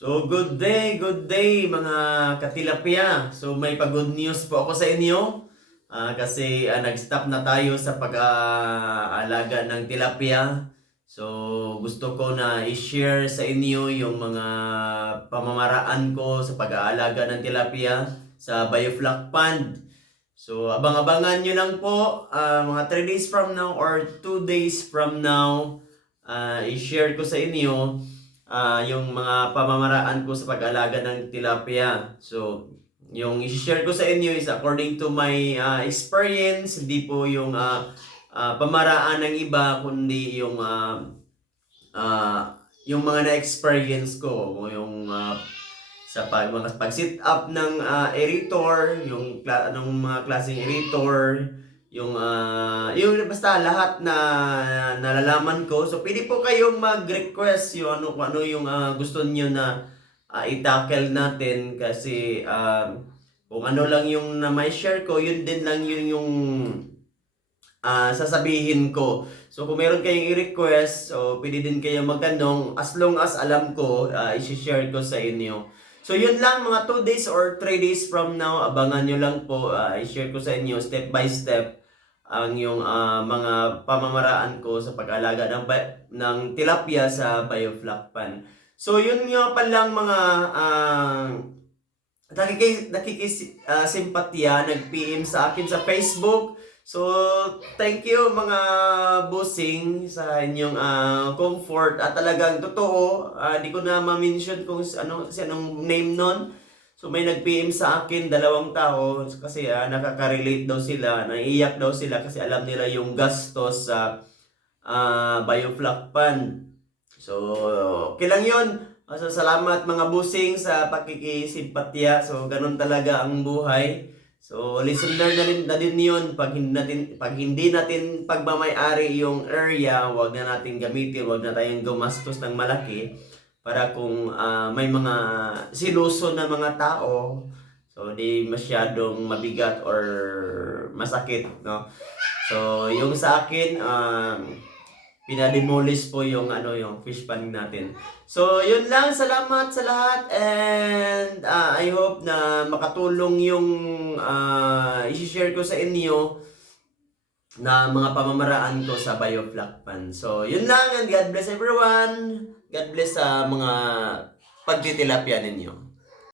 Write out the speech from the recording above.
So, good day, good day mga katilapia. So, may pag-good news po ako sa inyo. Ah, kasi ah, nag-stop na tayo sa pag-aalaga ng tilapia. So, gusto ko na i-share sa inyo yung mga pamamaraan ko sa pag-aalaga ng tilapia sa Bioflock Pond. So, abang-abangan nyo lang po ah, mga 3 days from now or 2 days from now. ah, i-share ko sa inyo ah, yung mga pamamaraan ko sa pag-alaga ng tilapia. So, yung i-share ko sa inyo is according to my ah, experience, hindi po yung ah, ah, pamaraan ng iba, kundi yung ah, ah, yung mga na-experience ko, yung ah, sa pag mga pag sit up ng ah, aerator, yung anong mga klaseng aerator, yung ah, yung basta lahat na nalalaman ko. So pwede po kayong mag-request yung ano ano yung ah, gusto niyo na ah, i-tackle natin kasi ah, kung ano lang yung na may share ko, yun din lang yun yung ah, sasabihin ko. So kung meron kayong i-request, so pwede din kayo magtanong as long as alam ko, ah, i-share ko sa inyo. So yun lang mga 2 days or 3 days from now, abangan nyo lang po, ah, i-share ko sa inyo step by step ang yung ah, mga pamamaraan ko sa pag-alaga ng, ng tilapia sa bioflock pan. So yun nga palang mga uh, nakikis, nakikis ah, simpatya, nag-PM sa akin sa Facebook. So, thank you mga bossing sa inyong ah, comfort at talagang totoo, ah, di ko na ma-mention kung ano si anong name nun. So may nag-PM sa akin, dalawang tao, kasi ah, nakaka-relate daw sila, naiiyak daw sila kasi alam nila yung gastos sa ah, bioflock fund. So, okay lang yun. Ah, So, salamat mga busing sa pakikisimpatya. So, ganun talaga ang buhay. So, listener na rin na din yun. Pag hindi natin, pag hindi natin pagmamayari yung area, wag na natin gamitin, wag na tayong gumastos ng malaki para kung ah, may mga siluso na mga tao, so di masyadong mabigat or masakit, no? So, yung sa akin, um, pinademolish po yung ano yung fish pan natin. So, yun lang. Salamat sa lahat and ah, I hope na makatulong yung uh, i-share ko sa inyo na mga pamamaraan ko sa Bioflock Pan. So, yun lang and God bless everyone. God bless sa mga pagtitilapia ninyo.